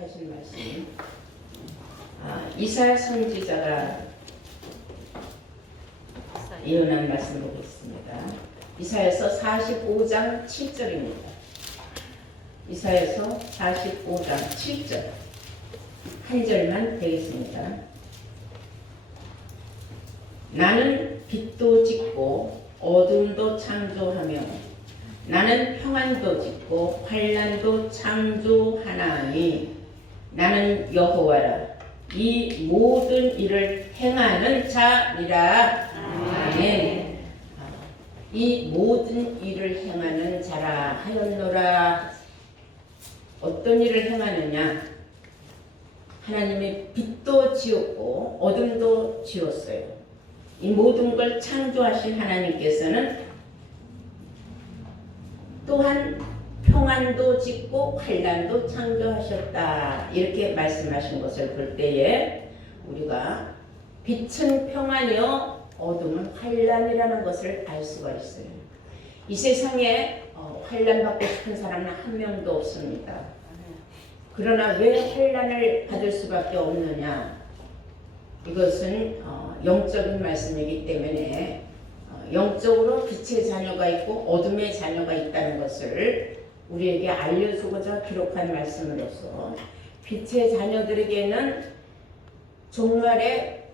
하실 말씀, 이사야 선지자가 예언한 말씀 보겠습니다. 이사야서 45장 7절입니다. 이사야서 45장 7절 한 절만 되겠습니다. 나는 빛도 짓고 어둠도 창조하며 나는 평안도 짓고 환난도 창조하나니 나는 여호와라 이 모든 일을 행하는 자니라. 아멘. 이 모든 일을 행하는 자라 하였노라. 어떤 일을 행하느냐? 하나님의 빛도 지었고 어둠도 지었어요. 이 모든 걸 창조하신 하나님께서는 또한 평안도 짓고 환난도 창조하셨다. 이렇게 말씀하신 것을 볼 때에 우리가 빛은 평안이요 어둠은 환난이라는 것을 알 수가 있어요. 이 세상에 환난 받고 싶은 사람은 한 명도 없습니다. 그러나 왜 환난을 받을 수밖에 없느냐? 이것은 영적인 말씀이기 때문에 영적으로 빛의 자녀가 있고 어둠의 자녀가 있다는 것을 우리에게 알려주고자 기록한 말씀으로서 빛의 자녀들에게는 종말에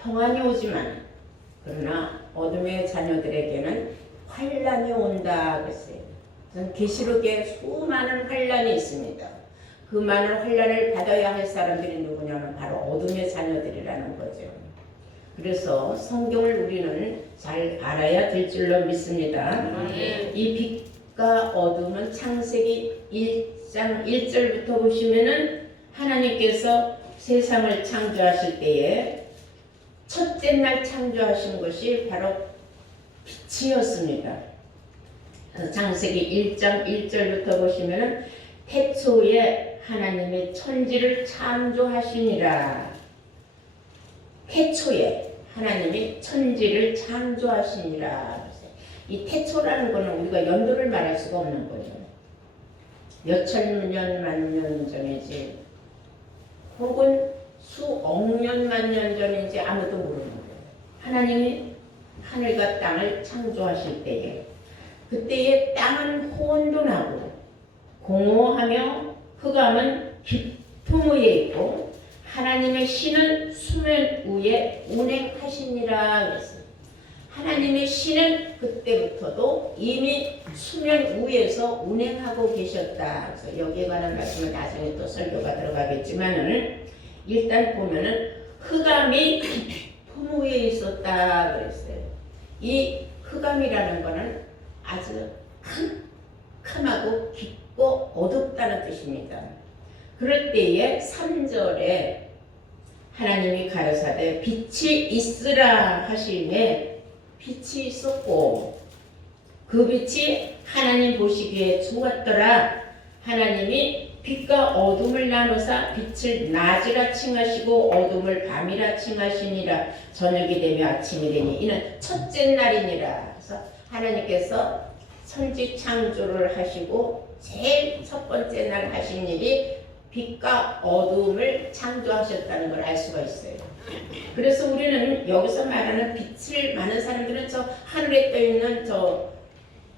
평안이 오지만 그러나 어둠의 자녀들에게는 환난이 온다 그랬어요. 계시록에 수많은 환난이 있습니다. 그 많은 환난을 받아야 할 사람들이 누구냐면 바로 어둠의 자녀들이라는 거죠. 그래서 성경을 우리는 잘 알아야 될 줄로 믿습니다. 이 빛과 어둠은 창세기 1장 1절부터 보시면은 하나님께서 세상을 창조하실 때에 첫째 날 창조하신 것이 바로 빛이었습니다. 창세기 1장 1절부터 보시면은 태초에 하나님의 천지를 창조하시니라. 태초에 하나님이 천지를 창조하시니라. 이 태초라는 것은 우리가 연도를 말할 수가 없는 거죠. 몇천 년, 만년 전이지 혹은 수억 년, 만년 전인지 아무도 모르는 거예요. 하나님이 하늘과 땅을 창조하실 때에 그때에 땅은 혼돈하고 공허하며 흑암은 깊음 위에 있고 하나님의 신은 수면 위에 운행하시니라 그랬어요. 하나님의 신은 그때부터도 이미 수면 위에서 운행하고 계셨다. 그래서 여기에 관한 말씀은 나중에 또 설교가 들어가겠지만은 일단 보면은 흑암이 깊음 위에 있었다 그랬어요. 이 흑암이라는 거는 아주 캄캄하고 깊고 어둡다는 뜻입니다. 그럴 때에 3절에 하나님이 가라사대 빛이 있으라 하시매 빛이 있었고 그 빛이 하나님 보시기에 좋았더라. 하나님이 빛과 어둠을 나누사 빛을 낮이라 칭하시고 어둠을 밤이라 칭하시니라. 저녁이 되며 아침이 되니 이는 첫째 날이니라. 그래서 하나님께서 천지 창조를 하시고 제일 첫 번째 날 하신 일이 빛과 어둠을 창조하셨다는 걸 알 수가 있어요. 그래서 우리는 여기서 말하는 빛을 많은 사람들은 저 하늘에 떠 있는 저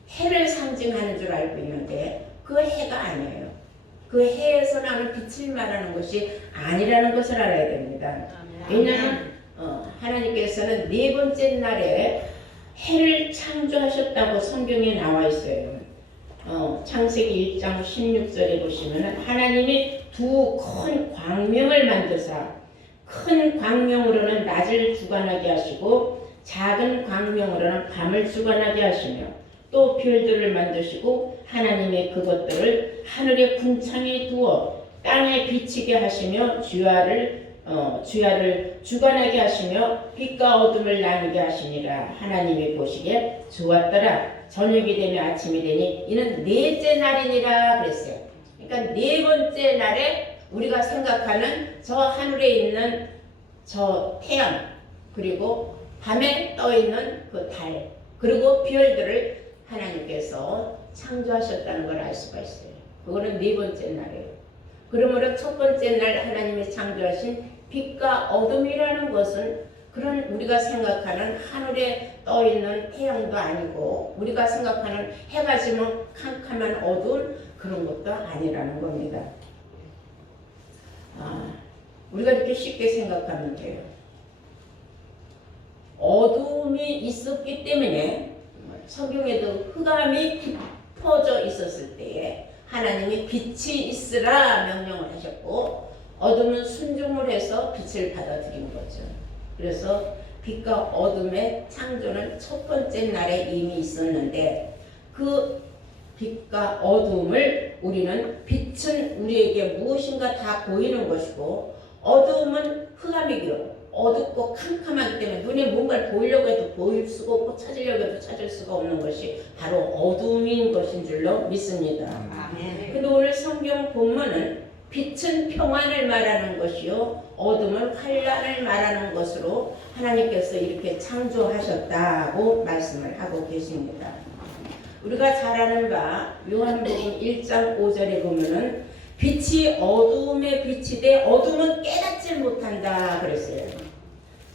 해를 상징하는 줄 알고 있는데 그 해가 아니에요. 그 해에서 나는 빛을 말하는 것이 아니라는 것을 알아야 됩니다. 왜냐하면 하나님께서는 네 번째 날에 해를 창조하셨다고 성경에 나와 있어요. 창세기 1장 16절에 보시면 하나님이 두 큰 광명을 만드사 큰 광명으로는 낮을 주관하게 하시고 작은 광명으로는 밤을 주관하게 하시며 또 별들을 만드시고 하나님의 그것들을 하늘의 궁창에 두어 땅에 비치게 하시며 주야를 주관하게 하시며 빛과 어둠을 나누게 하시니라. 하나님이 보시기에 좋았더라. 저녁이 되면 아침이 되니 이는 넷째 날이니라 그랬어요. 그러니까 네 번째 날에 우리가 생각하는 저 하늘에 있는 저 태양 그리고 밤에 떠 있는 그 달 그리고 별들을 하나님께서 창조하셨다는 걸 알 수가 있어요. 그거는 네 번째 날이에요. 그러므로 첫 번째 날 하나님이 창조하신 빛과 어둠이라는 것은 그런 우리가 생각하는 하늘에 떠있는 태양도 아니고 우리가 생각하는 해가 지면 캄캄한 어두운 그런 것도 아니라는 겁니다. 우리가 이렇게 쉽게 생각하면 돼요. 어둠이 있었기 때문에 성경에도 흑암이 깊어져 있었을 때에 하나님이 빛이 있으라 명령을 하셨고 어둠은 순종을 해서 빛을 받아들인 거죠. 그래서 빛과 어둠의 창조는 첫 번째 날에 이미 있었는데 그 빛과 어둠을 우리는 빛은 우리에게 무엇인가 다 보이는 것이고 어둠은 흑암이기로 어둡고 캄캄하기 때문에 눈에 뭔가를 보이려고 해도 보일 수가 없고 찾으려고 해도 찾을 수가 없는 것이 바로 어둠인 것인 줄로 믿습니다. 근데 오늘 성경 본문은 빛은 평안을 말하는 것이요 어둠은 환난을 말하는 것으로 하나님께서 이렇게 창조하셨다고 말씀을 하고 계십니다. 우리가 잘 아는 바 요한복음 1장 5절에 보면은 빛이 어두움에 빛이 돼 어둠은 깨닫지 못한다 그랬어요.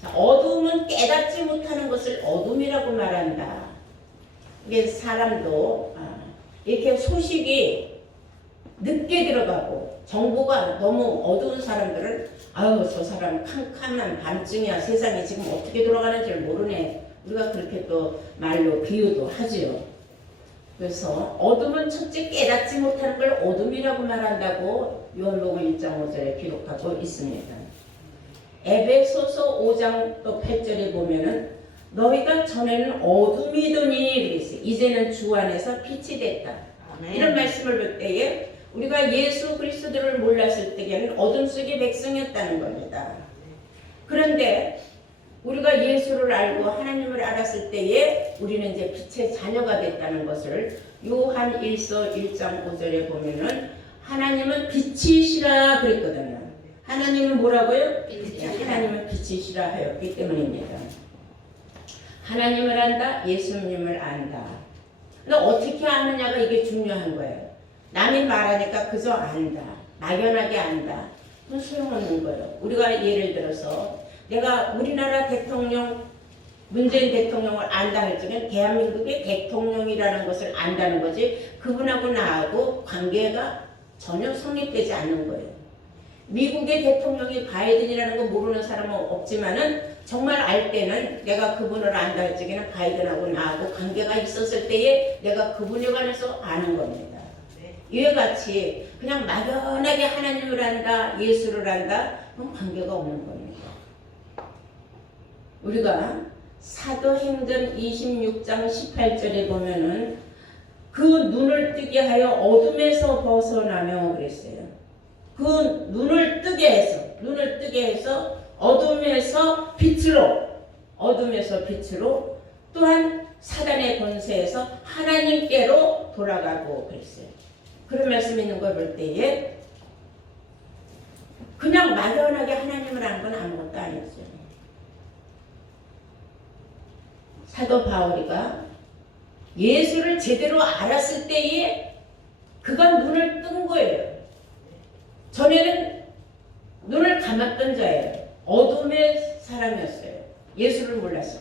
자, 어둠은 깨닫지 못하는 것을 어둠이라고 말한다. 이게 사람도 이렇게 소식이 늦게 들어가고 정보가 너무 어두운 사람들은 아유 저 사람 캄캄한 밤중이야 세상이 지금 어떻게 돌아가는지 모르네. 우리가 그렇게 또 말로 비유도 하지요. 그래서 어둠은 첫째 깨닫지 못하는 걸 어둠이라고 말한다고 요한복음 1장 5절에 기록하고 있습니다. 에베소서 5장 또 8절에 보면은 너희가 전에는 어둠이더니 그랬어요. 이제는 주 안에서 빛이 됐다. 아멘. 이런 말씀을 볼 때에 우리가 예수 그리스도를 몰랐을 때에는 어둠 속의 백성이었다는 겁니다. 그런데 우리가 예수를 알고 하나님을 알았을 때에 우리는 이제 빛의 자녀가 됐다는 것을 요한 1서 1장 5절에 보면은 하나님은 빛이시라 그랬거든요. 하나님은 뭐라고요? 하나님은 빛이시라 하였기 때문입니다. 하나님을 안다, 예수님을 안다. 그러니까 어떻게 아느냐가 이게 중요한 거예요. 남이 말하니까 그저 안다, 막연하게 안다. 그건 소용없는 거예요. 우리가 예를 들어서 내가 우리나라 대통령 문재인 대통령을 안다 할 적엔 대한민국의 대통령이라는 것을 안다는 거지 그분하고 나하고 관계가 전혀 성립되지 않는 거예요. 미국의 대통령이 바이든이라는 거 모르는 사람은 없지만은 정말 알 때는 내가 그분을 안다 할 적에는 바이든하고 나하고 관계가 있었을 때에 내가 그분에 관해서 아는 겁니다. 이와 같이 그냥 막연하게 하나님을 안다, 예수를 안다 그건 관계가 없는 겁니다. 우리가 사도행전 26장 18절에 보면은 그 눈을 뜨게 하여 어둠에서 벗어나며 그랬어요. 그 눈을 뜨게 해서 어둠에서 빛으로 또한 사단의 권세에서 하나님께로 돌아가고 그랬어요. 그런 말씀 있는 걸 볼 때에 그냥 막연하게 하나님을 안 건 아무것도 아니었어요. 사도 바울이가 예수를 제대로 알았을 때에 그가 눈을 뜬 거예요. 전에는 눈을 감았던 자예요. 어둠의 사람이었어요. 예수를 몰랐을 때.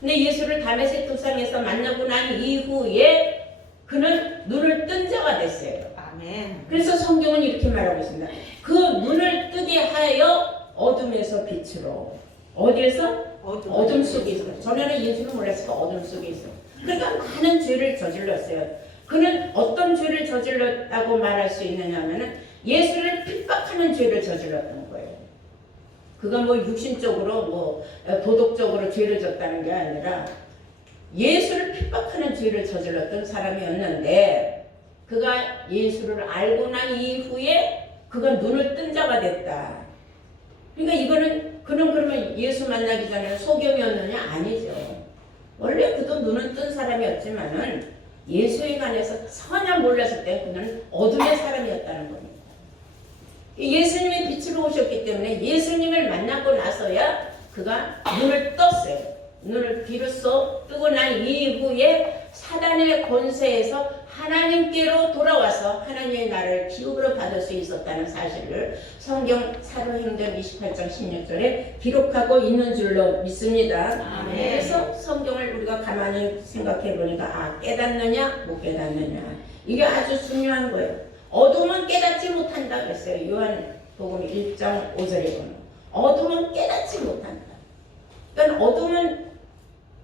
근데 예수를 다메섹 도상에서 만나고 난 이후에 그는 눈을 뜬 자가 됐어요. 아멘. 그래서 성경은 이렇게 말하고 있습니다. 그 눈을 뜨게 하여 어둠에서 빛으로. 어디에서? 어둠 속에 있어. 전에는 예수를 몰랐으니까 어둠 속에 있어. 그러니까 많은 죄를 저질렀어요. 그는 어떤 죄를 저질렀다고 말할 수 있느냐 하면은 예수를 핍박하는 죄를 저질렀던 거예요. 그가 뭐 육신적으로 뭐 도덕적으로 죄를 졌다는 게 아니라 예수를 핍박하는 죄를 저질렀던 사람이었는데 그가 예수를 알고 난 이후에 그가 눈을 뜬 자가 됐다. 그러니까 이거는 그는 그러면 예수 만나기 전에는 소경이었느냐? 아니죠. 원래 그도 눈은 뜬 사람이었지만은 예수에 관해서 전혀 몰랐을 때 그는 어둠의 사람이었다는 겁니다. 예수님의 빛으로 오셨기 때문에 예수님을 만나고 나서야 그가 눈을 떴어요. 눈을 비로소 뜨고 난 이후에 사단의 권세에서 하나님께로 돌아와서 하나님의 나라를 기업으로 받을 수 있었다는 사실을 성경 사도행전 28장 16절에 기록하고 있는 줄로 믿습니다. 아멘. 그래서 성경을 우리가 가만히 생각해 보니까 깨닫느냐 못 깨닫느냐 이게 아주 중요한 거예요. 어둠은 깨닫지 못한다 그랬어요. 요한복음 1장 5절에 보면 어둠은 깨닫지 못한다. 그러니까 어둠은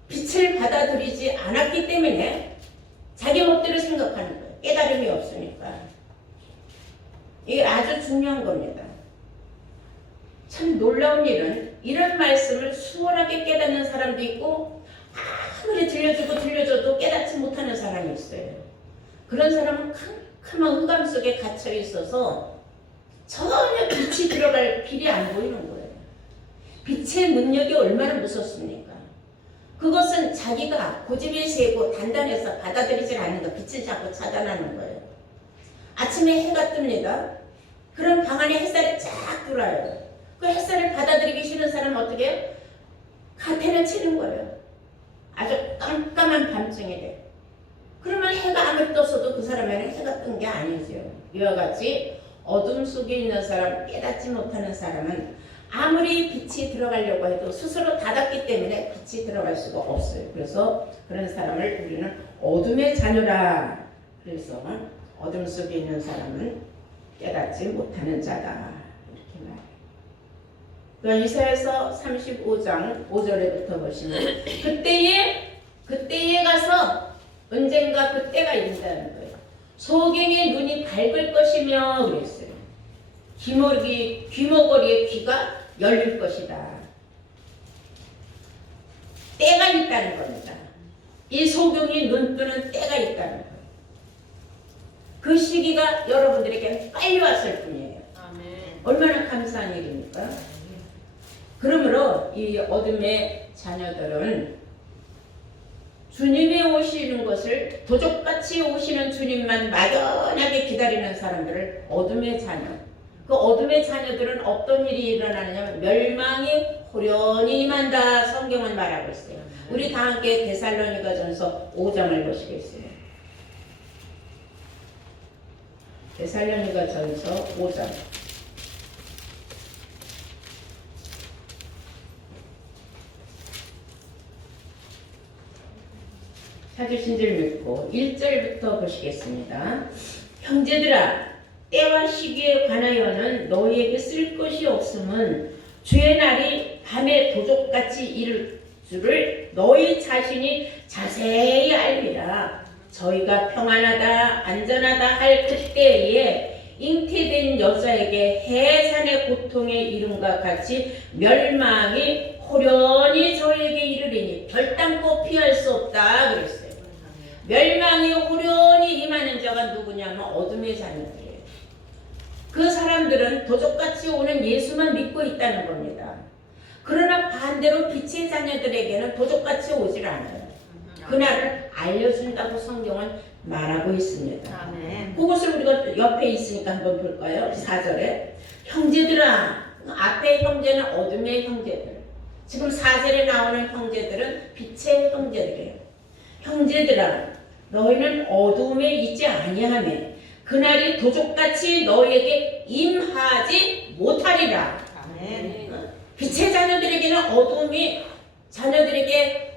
빛을 받아들이지 않았기 때문에 자기 멋대로 생각하는 거예요. 깨달음이 없으니까. 이게 아주 중요한 겁니다. 참 놀라운 일은 이런 말씀을 수월하게 깨닫는 사람도 있고 아무리 들려줘도 깨닫지 못하는 사람이 있어요. 그런 사람은 캄캄한 흑암 속에 갇혀 있어서 전혀 빛이 들어갈 길이 안 보이는 거예요. 빛의 능력이 얼마나 무섭습니까? 그것은 자기가 고집이 세고 단단해서 받아들이지 않는 거, 빛을 자꾸 차단하는 거예요. 아침에 해가 뜹니다. 그럼 방 안에 햇살이 쫙 들어와요. 그 햇살을 받아들이기 싫은 사람은 어떻게 해요? 카텐을 치는 거예요. 아주 깜깜한 밤중에 돼. 그러면 해가 아무리 떴어도 그 사람에는 해가 뜬 게 아니죠. 이와 같이 어둠 속에 있는 사람, 깨닫지 못하는 사람은 아무리 빛이 들어가려고 해도 스스로 닫았기 때문에 빛이 들어갈 수가 없어요. 그래서 그런 사람을 우리는 어둠의 자녀라. 그래서 어둠 속에 있는 사람은 깨닫지 못하는 자다. 이렇게 말해요. 그러니까 이사야서 35장 5절에부터 보시면 그때에 가서 언젠가 그때가 있다는 거예요. 소경의 눈이 밝을 것이며 그랬어요. 귀머거리의 귀가 열릴 것이다. 때가 있다는 겁니다. 이 소경이 눈 뜨는 때가 있다는 거예요. 그 시기가 여러분들에게 빨리 왔을 뿐이에요. 아멘. 얼마나 감사한 일입니까? 그러므로 이 어둠의 자녀들은 주님이 오시는 것을 도적같이 오시는 주님만 막연하게 기다리는 사람들을 어둠의 자녀. 그 어둠의 자녀들은 어떤 일이 일어나느냐 멸망이 호련히 임한다. 성경은 말하고 있어요. 우리 다 함께 데살로니가전서 5장을 보시겠어요. 데살로니가전서 5장. 찾으신 줄 믿고 1절부터 보시겠습니다. 형제들아 때와 시기에 관하여는 너희에게 쓸 것이 없음은 주의 날이 밤에 도적같이 이를 줄을 너희 자신이 자세히 알미라. 저희가 평안하다 안전하다 할 그때에 잉태된 여자에게 해산의 고통의 이름과 같이 멸망이 호련히 저에게 이르리니 결단코 피할 수 없다 그랬어요. 멸망이 호련히 임하는 자가 누구냐면 어둠의 자녀들이에요. 그 사람들은 도적같이 오는 예수만 믿고 있다는 겁니다. 그러나 반대로 빛의 자녀들에게는 도적같이 오질 않아요. 그날을 알려준다고 성경은 말하고 있습니다. 아멘. 그것을 우리가 옆에 있으니까 한번 볼까요? 4절에 형제들아, 앞에 형제는 어둠의 형제들, 지금 4절에 나오는 형제들은 빛의 형제들이에요. 형제들아 너희는 어둠에 있지 아니하며 그날이 도적같이 너희에게 임하지 못하리라. 아멘. 빛의 자녀들에게는 어둠이 자녀들에게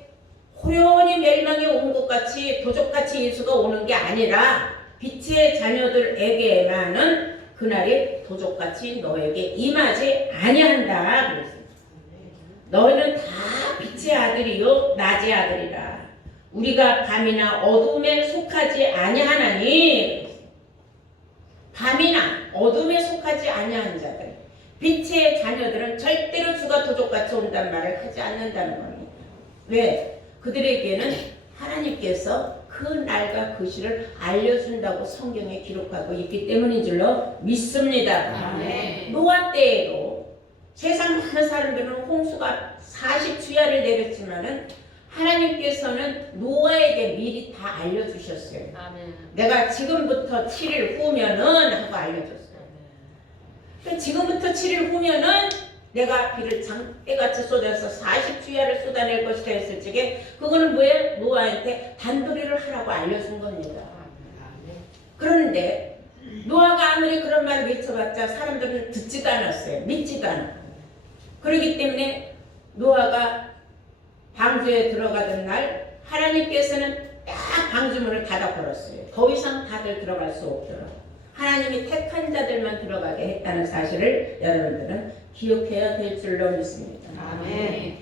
호련히 멸망이 온 것 같이 도적같이 예수가 오는 게 아니라 빛의 자녀들에게만은 그날이 도적같이 너에게 임하지 아니한다. 그랬어요. 너희는 다 빛의 아들이요 낮의 아들이라. 우리가 밤이나 어둠에 속하지 아니하나니. 밤이나 어둠에 속하지 아니한 자들, 빛의 자녀들은 절대로 주가 도적같이 온단 말을 하지 않는다는 겁니다. 왜? 그들에게는 하나님께서 그 날과 그 시를 알려준다고 성경에 기록하고 있기 때문인 줄로 믿습니다. 아멘. 노아 때에도 세상 많은 사람들은 홍수가 40주야를 내렸지만은 하나님께서는 노아에게 미리 다 알려주셨어요. 아멘. 내가 지금부터 7일 후면은 하고 알려줬어요. 그러니까 지금부터 7일 후면은 내가 비를 장대같이 쏟아서 40주야를 쏟아낼 것이다 했을 적에 그거는 뭐예요? 노아한테 단도리를 하라고 알려준 겁니다. 그런데 노아가 아무리 그런 말을 외쳐봤자 사람들은 듣지도 않았어요. 믿지도 않았고. 그렇기 때문에 노아가 방주에 들어가던 날 하나님께서는 딱 방주문을 닫아 걸었어요. 더 이상 다들 들어갈 수 없도록. 하나님이 택한 자들만 들어가게 했다는 사실을 여러분들은 기억해야 될 줄로 믿습니다. 아멘.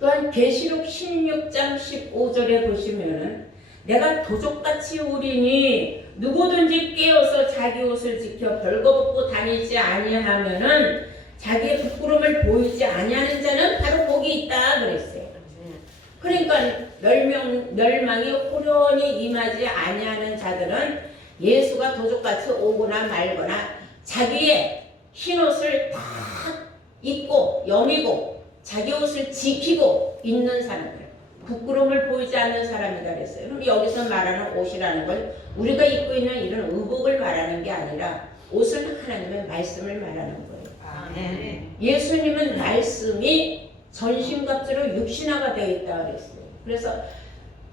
또한 계시록 16장 15절에 보시면은 내가 도적같이 오리니 누구든지 깨어서 자기 옷을 지켜 벌거벗고 다니지 아니하면은 자기의 부끄러움을 보이지 아니하는 자는 바로 복이 있다 그랬어요. 그러니까 멸망이 호련히 임하지 아니하는 자들은 예수가 도적같이 오거나 말거나 자기의 흰옷을 다 입고 여미고 자기 옷을 지키고 있는 사람들, 부끄러움을 보이지 않는 사람이다 그랬어요. 그럼 여기서 말하는 옷이라는 건 우리가 입고 있는 이런 의복을 말하는 게 아니라 옷은 하나님의 말씀을 말하는 거예요. 아멘. 예수님은 말씀이 전신갑주로 육신화가 되어 있다 그랬어요. 그래서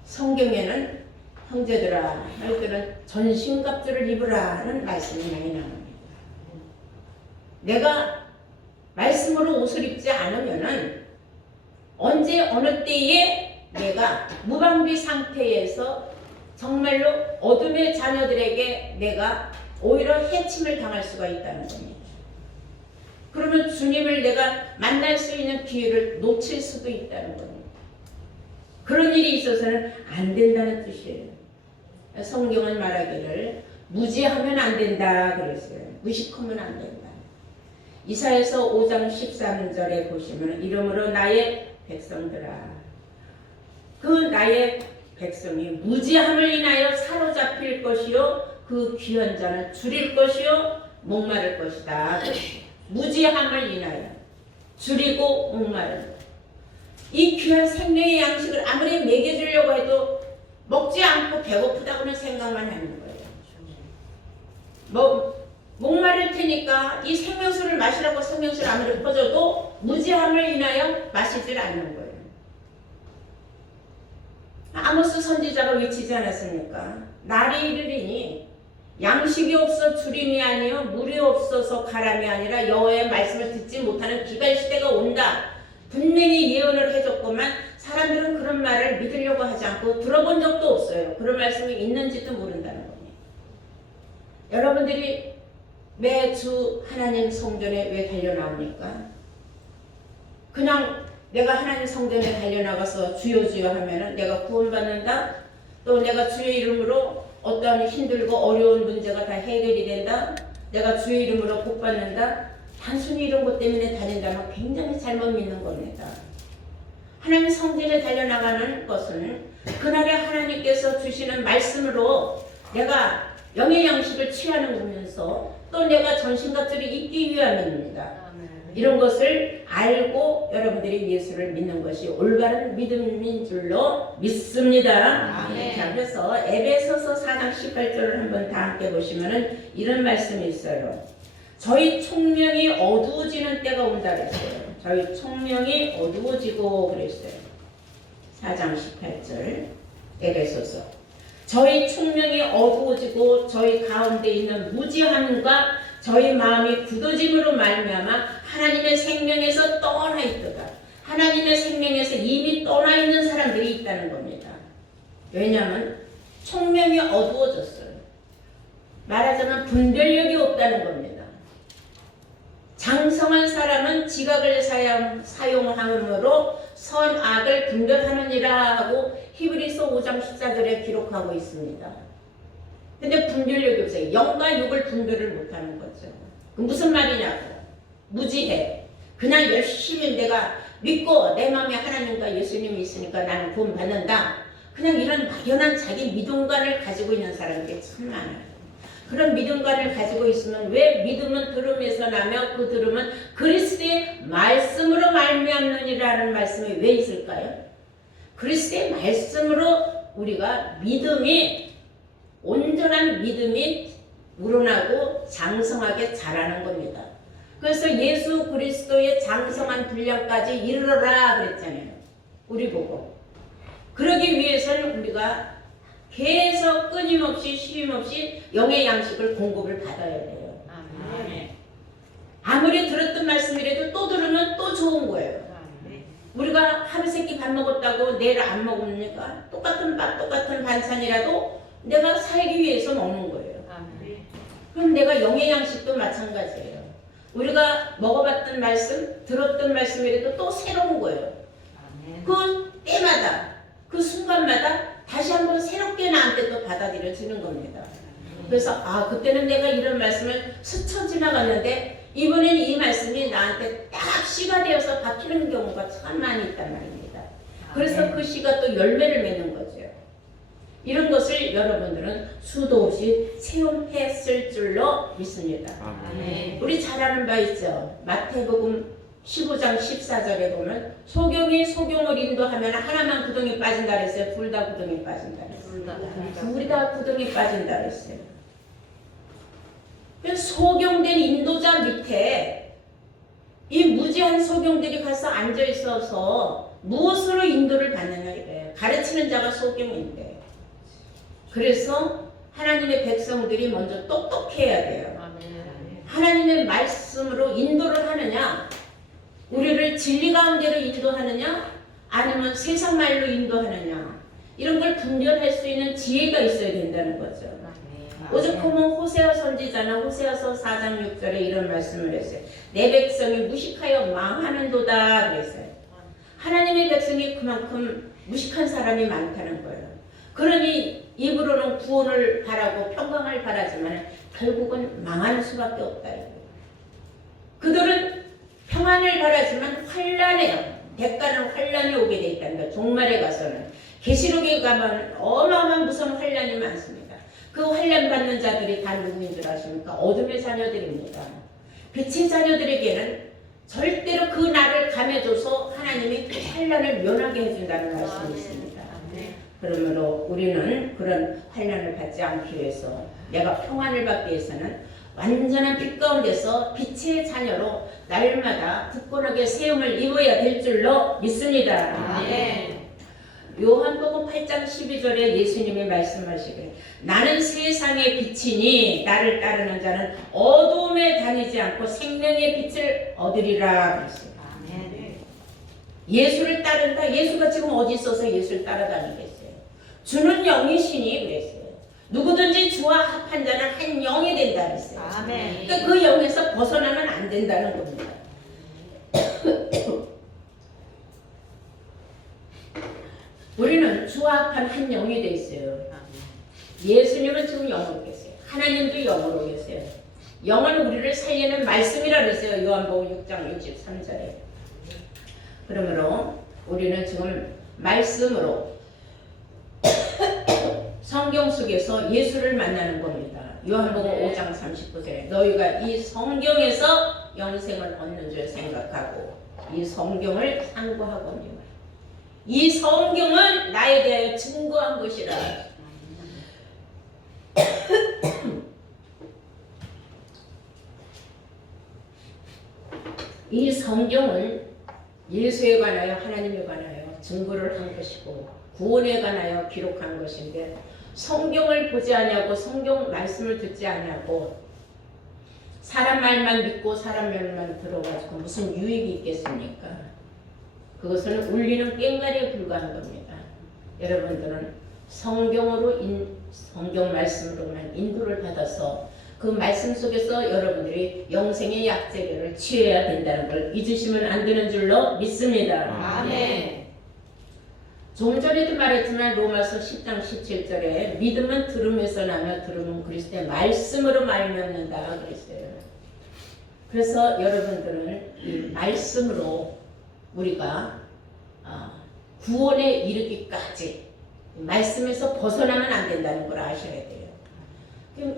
성경에는 형제들아 너희들은 전신갑주를 입으라는 말씀이 많이 나옵니다. 내가 말씀으로 옷을 입지 않으면은 언제 어느 때에 내가 무방비 상태에서 정말로 어둠의 자녀들에게 내가 오히려 해침을 당할 수가 있다는 겁니다. 그러면 주님을 내가 만날 수 있는 기회를 놓칠 수도 있다는 겁니다. 그런 일이 있어서는 안 된다는 뜻이에요. 성경은 말하기를 무지하면 안 된다 그랬어요. 무식하면 안 된다. 이사야서 5장 13절에 보시면 이러므로 나의 백성들아 그 나의 백성이 무지함을 인하여 사로잡힐 것이요 그 귀한 자는 줄일 것이요 목마를 것이다. 무지함을 인하여 줄이고 목마를 이 귀한 생명의 양식을 아무리 먹여주려고 해도 먹지 않고 배고프다고는 생각만 하는 거예요. 목마를 테니까 이 생명수를 마시라고 생명수를 아무리 퍼줘도 무지함을 인하여 마시질 않는 거예요. 아모스 선지자가 외치지 않았습니까? 날이 이르리니 양식이 없어 주림이 아니요 물이 없어서 가람이 아니라 여호와의 말씀을 듣지 못하는 기갈 시대가 온다. 분명히 예언을 해줬건만 사람들은 그런 말을 믿으려고 하지 않고 들어본 적도 없어요. 그런 말씀이 있는지도 모른다는 겁니다. 여러분들이 매주 하나님 성전에 왜 달려나옵니까? 그냥 내가 하나님 성전에 달려나가서 주여 주여 하면은 내가 구원받는다? 또 내가 주의 이름으로 어떠한 힘들고 어려운 문제가 다 해결이 된다? 내가 주의 이름으로 복받는다? 단순히 이런 것 때문에 다닌다면 굉장히 잘못 믿는 겁니다. 하나님 성전에 달려나가는 것은 그날에 하나님께서 주시는 말씀으로 내가 영의 양식을 취하는 거면서 또 내가 전신갑주를 입기 위함입니다. 이런 것을 알고 여러분들이 예수를 믿는 것이 올바른 믿음인 줄로 믿습니다. 자, 그래서 에베소서 4장 18절을 한번 다 함께 보시면은 이런 말씀이 있어요. 저희 총명이 어두워지는 때가 온다 그랬어요. 저희 총명이 어두워지고 그랬어요. 4장 18절 에베소서. 저희 총명이 어두워지고 저희 가운데 있는 무지함과 저희 마음이 굳어짐으로 말미암아 하나님의 생명에서 떠나 있도다. 하나님의 생명에서 이미 떠나 있는 사람들이 있다는 겁니다. 왜냐하면 총명이 어두워졌어요. 말하자면 분별력이 없다는 겁니다. 장성한 사람은 지각을 사용함으로 선악을 분별하느니라 하고 히브리서 5장 14절에 기록하고 있습니다. 근데 분별력이 없어요. 0과 6을 분별을 못하는 거죠. 그 무슨 말이냐고. 무지해. 그냥 열심히 내가 믿고 내 마음에 하나님과 예수님이 있으니까 나는 구원 받는다. 그냥 이런 막연한 자기 믿음관을 가지고 있는 사람들이 참 많아요. 그런 믿음관을 가지고 있으면 왜 믿음은 들음에서 나며 그 들음은 그리스도의 말씀으로 말미암느니라는 말씀이 왜 있을까요? 그리스도의 말씀으로 우리가 믿음이 온전한 믿음이 우러나고 장성하게 자라는 겁니다. 그래서 예수 그리스도의 장성한 분량까지 이르러라 그랬잖아요. 우리 보고. 그러기 위해서는 우리가 계속 끊임없이 쉼없이 영의 양식을 공급을 받아야 돼요. 아멘. 아무리 들었던 말씀이라도 또 들으면 또 좋은 거예요. 아멘. 우리가 하루 세끼 밥 먹었다고 내일 안 먹으니까 똑같은 밥, 똑같은 반찬이라도 내가 살기 위해서 먹는 거예요. 아멘. 그럼 내가 영의 양식도 마찬가지예요. 우리가 먹어봤던 말씀, 들었던 말씀이라도 또 새로운 거예요. 아멘. 그 때마다, 그 순간마다 다시 한번 새롭게 나한테 또 받아들여지는 겁니다. 그래서 그때는 내가 이런 말씀을 스쳐 지나갔는데 이번엔 이 말씀이 나한테 딱 씨가 되어서 박히는 경우가 참 많이 있단 말입니다. 그래서 그 씨가 또 열매를 맺는 거죠. 이런 것을 여러분들은 수도 없이 체험했을 줄로 믿습니다. 아멘. 우리 잘 아는 바 있죠. 마태복음 15장 14절에 보면 소경이 소경을 인도하면 하나만 구덩이 빠진다 그랬어요. 둘 다 구덩이 빠진다 그랬어요. 둘이 다 구덩이 빠진다 그랬어요. 소경된 인도자 밑에 이 무지한 소경들이 가서 앉아 있어서 무엇으로 인도를 받느냐 이래요. 가르치는 자가 소경인데. 그래서 하나님의 백성들이 먼저 똑똑해야 돼요. 아멘. 하나님의 말씀으로 인도를 하느냐, 우리를 진리 가운데로 인도하느냐, 아니면 세상 말로 인도하느냐, 이런 걸 분별할 수 있는 지혜가 있어야 된다는 거죠. 오죽 보면 호세아 선지자나 호세아서 4장 6절에 이런 말씀을 했어요. 내 백성이 무식하여 망하는도다 그랬어요. 하나님의 백성이 그만큼 무식한 사람이 많다는 거예요. 그러니 입으로는 구원을 바라고 평강을 바라지만 결국은 망하는 수밖에 없다. 그들은 평안을 바라지만 환란해요. 대가는 환란이 오게 돼 있다는 거예요. 종말에 가서는. 계시록에 가면 어마어마한 무서운 환란이 많습니다. 그 환란 받는 자들이 다 누구인 줄 아십니까? 어둠의 자녀들입니다. 빛의 자녀들에게는 절대로 그 날을 감해줘서 하나님이 그 환란을 면하게 해준다는 말씀이 있습니다. 그러므로 우리는 그런 환난을 받지 않기 위해서, 내가 평안을 받기 위해서는 완전한 빛 가운데서 빛의 자녀로 날마다 굳건하게 세움을 입어야 될 줄로 믿습니다. 아멘. 요한복음 8장 12절에 예수님이 말씀하시기를 나는 세상의 빛이니 나를 따르는 자는 어두움에 다니지 않고 생명의 빛을 얻으리라 그랬어요. 아멘. 예수를 따른다. 예수가 지금 어디 있어서 예수를 따라다니겠어요? 주는 영이시니 그랬어요. 누구든지 주와 합한 자는 한 영이 된다 그랬어요. 아멘. 그러니까 그 영에서 벗어나면 안 된다는 겁니다. 우리는 주와 합한 한 영이 돼 있어요. 예수님은 지금 영으로 계세요. 하나님도 영으로 계세요. 영은 우리를 살리는 말씀이라 그랬어요. 요한복음 6장 63절에. 그러므로 우리는 지금 말씀으로 성경 속에서 예수를 만나는 겁니다. 요한복음 5장 39절에 너희가 이 성경에서 영생을 얻는 줄 생각하고 이 성경을 상고하거니와 이 성경은 나에 대하여 증거한 것이라. 이 성경은 예수에 관하여 하나님에 관하여 증거를 한 것이고 구원에 관하여 기록한 것인데 성경을 보지 아니하고 성경 말씀을 듣지 아니하고 사람 말만 믿고 사람 말만 들어가지고 무슨 유익이 있겠습니까? 그것은 울리는 꽹과리에 불과한 겁니다. 여러분들은 성경으로 성경 말씀으로만 인도를 받아서 그 말씀 속에서 여러분들이 영생의 약재를 취해야 된다는 걸 잊으시면 안 되는 줄로 믿습니다. 아멘. 좀 전에도 말했지만 로마서 10장 17절에 믿음은 들음에서 나며 들음은 그리스도의 말씀으로 말미암는다 그랬어요. 그래서 여러분들은 이 말씀으로 우리가 구원에 이르기까지 말씀에서 벗어나면 안 된다는 걸 아셔야 돼요.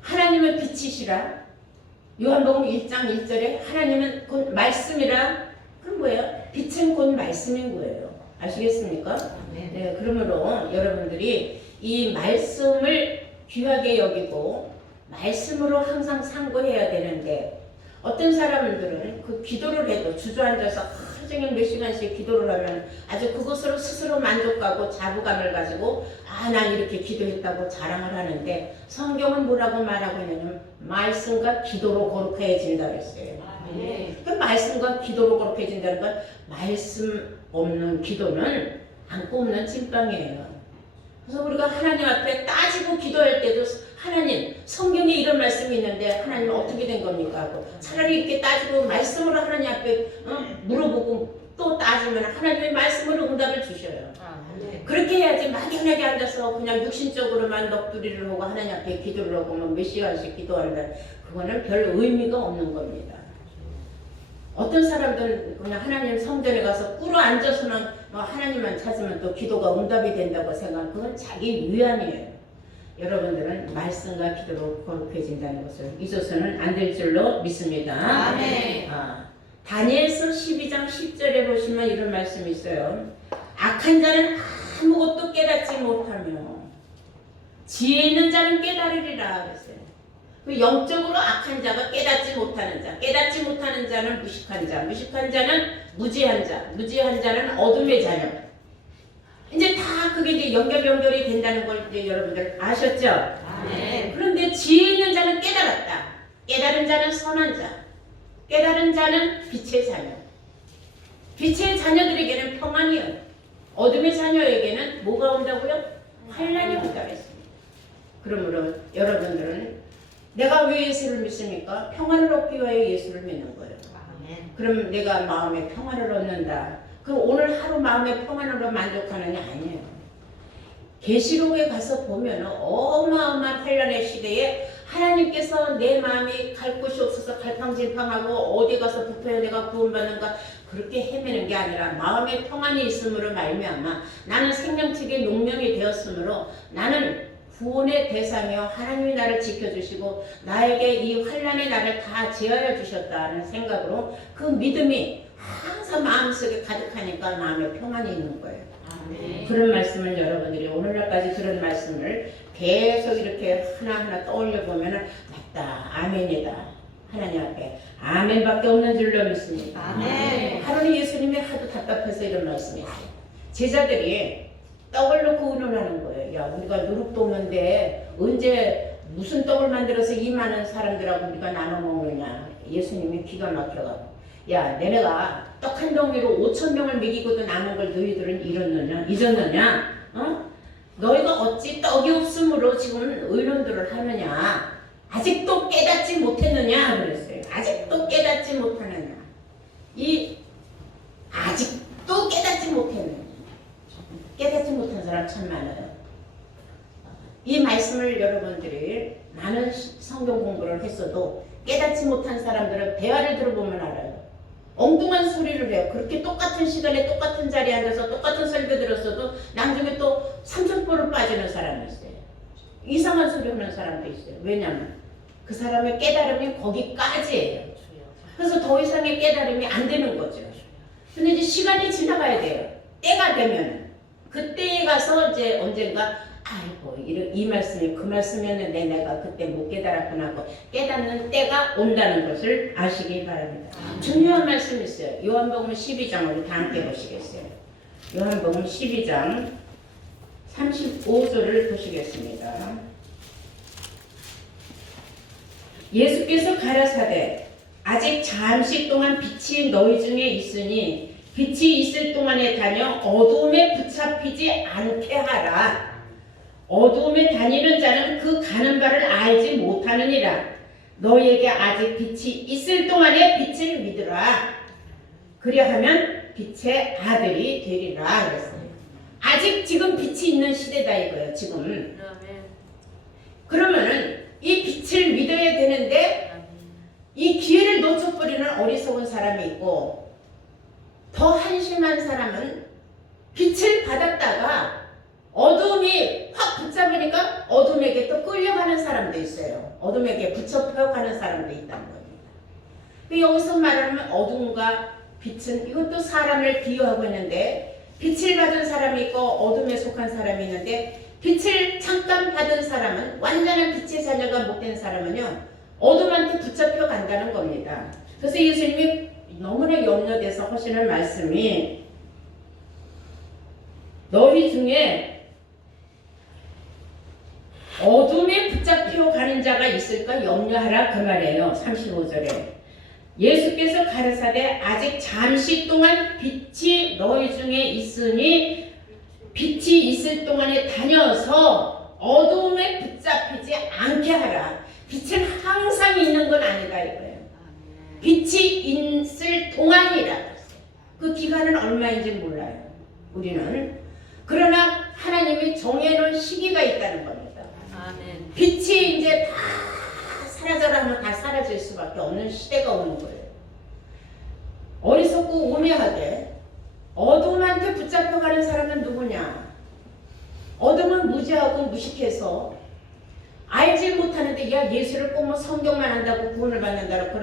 하나님은 빛이시라. 요한복음 1장 1절에 하나님은 곧 말씀이라. 그럼 뭐예요? 빛은 곧 말씀인 거예요. 아시겠습니까? 네, 그러므로 여러분들이 이 말씀을 귀하게 여기고 말씀으로 항상 상고해야 되는데 어떤 사람들은 그 기도를 해도 주저앉아서 하루 종일 몇 시간씩 기도를 하면 아주 그것으로 스스로 만족하고 자부감을 가지고 난 이렇게 기도했다고 자랑을 하는데 성경은 뭐라고 말하고 있냐면 말씀과 기도로 거룩해진다 그랬어요. 아멘. 그 말씀과 기도로 거룩해진다는 건 말씀 없는 기도는 안고 없는 찐빵이에요. 그래서 우리가 하나님 앞에 따지고 기도할 때도 하나님 성경에 이런 말씀이 있는데 하나님 어떻게 된 겁니까 하고 차라리 이렇게 따지고 말씀으로 하나님 앞에 물어보고 또 따지면 하나님의 말씀으로 응답을 주셔요. 아멘. 그렇게 해야지 막연하게 앉아서 그냥 육신적으로만 넋두리를 하고 하나님 앞에 기도를 하고 몇 시간씩 기도한다. 그거는 별 의미가 없는 겁니다. 어떤 사람들은 그냥 하나님 성전에 가서 꿇어 앉아서는 하나님만 찾으면 또 기도가 응답이 된다고 생각하는 그건 자기 위안이에요. 여러분들은 말씀과 기도로 거룩해진다는 것을 잊어서는 안 될 줄로 믿습니다. 아멘. 다니엘서 12장 10절에 보시면 이런 말씀이 있어요. 악한 자는 아무것도 깨닫지 못하며 지혜 있는 자는 깨달으리라 그랬어요. 그 영적으로 악한 자가 깨닫지 못하는 자, 깨닫지 못하는 자는 무식한 자, 무식한 자는 무지한 자, 무지한 자는 어둠의 자녀. 이제 다 그게 이제 연결이 된다는 걸 이제 여러분들 아셨죠? 아멘. 그런데 지혜 있는 자는 깨달았다. 깨달은 자는 선한 자, 깨달은 자는 빛의 자녀. 빛의 자녀들에게는 평안이요. 어둠의 자녀에게는 뭐가 온다고요? 환란이 온다고 했습니다. 그러므로 여러분들은 내가 왜 예수를 믿습니까? 평안을 얻기 위하여 예수를 믿는 거예요. 아멘. 그럼 내가 마음에 평안을 얻는다. 그럼 오늘 하루 마음의 평안으로 만족하느냐? 아니에요. 계시록에 가서 보면 어마어마한 환란의 시대에 하나님께서 내 마음이 갈 곳이 없어서 갈팡질팡하고 어디 가서 붙어야 내가 구원받는가 그렇게 헤매는 게 아니라 마음에 평안이 있음으로 말미암아 나는 생명책의 용명이 되었으므로 나는 구원의 대상이요 하나님이 나를 지켜주시고 나에게 이 환란의 날을 다 제하여 주셨다는 생각으로 그 믿음이 항상 마음속에 가득하니까 마음에 평안이 있는 거예요. 아멘. 그런 말씀을 여러분들이 오늘날까지 들은 말씀을 계속 이렇게 하나하나 떠올려 보면 맞다 아멘이다 하나님 앞에 아멘밖에 없는 줄로 믿습니다. 아멘. 하루는 예수님이 하도 답답해서 이런 말씀이 있어요. 제자들이 떡을 놓고 의논하는 거예요. 야 우리가 누룩도 없는데 언제 무슨 떡을 만들어서 이 많은 사람들하고 우리가 나눠 먹느냐. 예수님이 기가 막혀가지고 야 내가 떡 한 덩이로 5,000명을 먹이고도 남은 걸 너희들은 잊었느냐? 너희가 어찌 떡이 없으므로 지금 의논들을 하느냐? 아직도 깨닫지 못했느냐? 그랬어요. 아직도 깨닫지 못하느냐? 아직도 깨닫지 못했느냐? 깨닫지 못한 사람 참 많아요. 이 말씀을 여러분들이 많은 성경 공부를 했어도 깨닫지 못한 사람들은 대화를 들어보면 알아요. 엉뚱한 소리를 해요. 그렇게 똑같은 시간에 똑같은 자리에 앉아서 똑같은 설교 들었어도 나중에 또 삼천포로 빠지는 사람이 있어요. 이상한 소리 하는 사람도 있어요. 왜냐하면 그 사람의 깨달음이 거기까지예요. 그래서 더 이상의 깨달음이 안 되는 거죠. 근데 이제 시간이 지나가야 돼요. 때가 되면 그때에 가서 이제 언젠가 아이고 이 말씀이 그 말씀이었는데 내가 그때 못 깨달았구나 하고 깨닫는 때가 온다는 것을 아시기 바랍니다. 중요한 말씀이 있어요. 요한복음 12장 우리 다 함께 보시겠어요. 요한복음 12장 35절을 보시겠습니다. 예수께서 가라사대 아직 잠시 동안 빛이 너희 중에 있으니 빛이 있을 동안에 다녀 어두움에 붙잡히지 않게 하라. 어두움에 다니는 자는 그 가는 바를 알지 못하느니라. 너희에게 아직 빛이 있을 동안에 빛을 믿으라. 그리하면 빛의 아들이 되리라 그랬어요. 아직 지금 빛이 있는 시대다 이거예요. 지금. 그러면은 이 빛을 믿어야 되는데 이 기회를 놓쳐버리는 어리석은 사람이 있고 더 한심한 사람은 빛을 받았다가 어둠이 확 붙잡으니까 어둠에게 또 끌려가는 사람도 있어요. 어둠에게 붙잡혀가는 사람도 있다는 겁니다. 여기서 말하면 어둠과 빛은 이것도 사람을 비유하고 있는데 빛을 받은 사람이 있고 어둠에 속한 사람이 있는데 빛을 잠깐 받은 사람은 완전한 빛의 자녀가 못된 사람은요 어둠한테 붙잡혀 간다는 겁니다. 그래서 예수님이 너무나 염려돼서 하시는 말씀이 너희 중에 어둠에 붙잡혀 가는 자가 있을까 염려하라 그 말이에요. 35절에 예수께서 가르사대 아직 잠시 동안 빛이 너희 중에 있으니 빛이 있을 동안에 다녀서 어둠에 붙잡히지 않게 하라. 빛은 항상 있는 건 아니다 이거예요. 빛이 있을 동안이라. 그 기간은 얼마인지 몰라요. 우리는. 그러나 하나님이 정해놓은 시기가 있다는 겁니다. 아멘. 빛이 이제 다 사라져라 하면 다 사라질 수밖에 없는 시대가 오는 거예요. 어리석고 우매하게 어둠한테 붙잡혀가는 사람은 누구냐? 어둠은 무지하고 무식해서 알지 못하는데 야 예수를 꼭 뭐 성경만 한다고 구원을 받는다고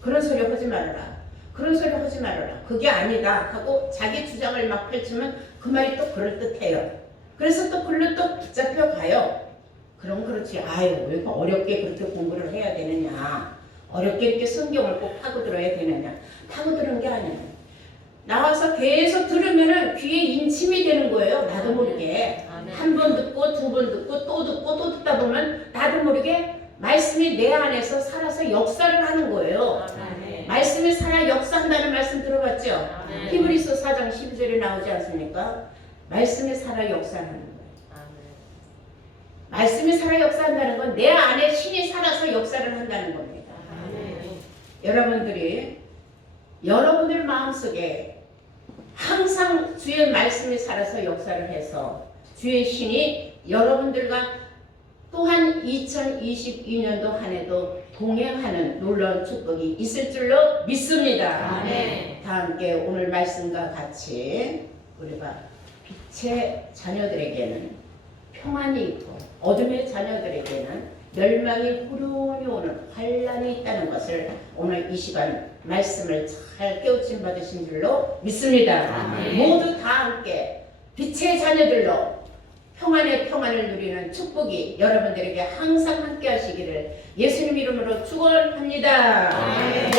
그런 소리 하지 말아라. 그런 소리 하지 말아라. 그게 아니다 하고 자기 주장을 막 펼치면 그 말이 또 그럴듯해요. 그래서 또 글로 또 붙잡혀 가요. 그럼 그렇지. 아유 왜 어렵게 그렇게 공부를 해야 되느냐. 어렵게 이렇게 성경을 꼭 파고들어야 되느냐. 파고드는 게 아니에요. 나와서 계속 들으면은 귀에 인침이 되는 거예요. 나도 모르게. 한 번 듣고 두 번 듣고 또 듣고 또 듣다 보면 나도 모르게 말씀이 내 안에서 살아서 역사를 하는 거예요. 아멘. 말씀이 살아 역사한다는 말씀 들어봤죠? 아멘. 히브리서 4장 12절에 나오지 않습니까? 말씀이 살아 역사하는 거예요. 말씀이 살아 역사한다는 건 내 안에 신이 살아서 역사를 한다는 겁니다. 아멘. 여러분들이 여러분들 마음속에 항상 주의 말씀이 살아서 역사를 해서 주의 신이 여러분들과 또한 2022년도 한 해도 동행하는 놀라운 축복이 있을 줄로 믿습니다. 아멘. 다 함께 오늘 말씀과 같이 우리가 빛의 자녀들에게는 평안이 있고 어둠의 자녀들에게는 멸망이 후련히 오는 환란이 있다는 것을 오늘 이 시간 말씀을 잘 깨우침 받으신 줄로 믿습니다. 아멘. 모두 다 함께 빛의 자녀들로 평안의 평안을 누리는 축복이 여러분들에게 항상 함께 하시기를 예수님 이름으로 축원합니다. 아멘.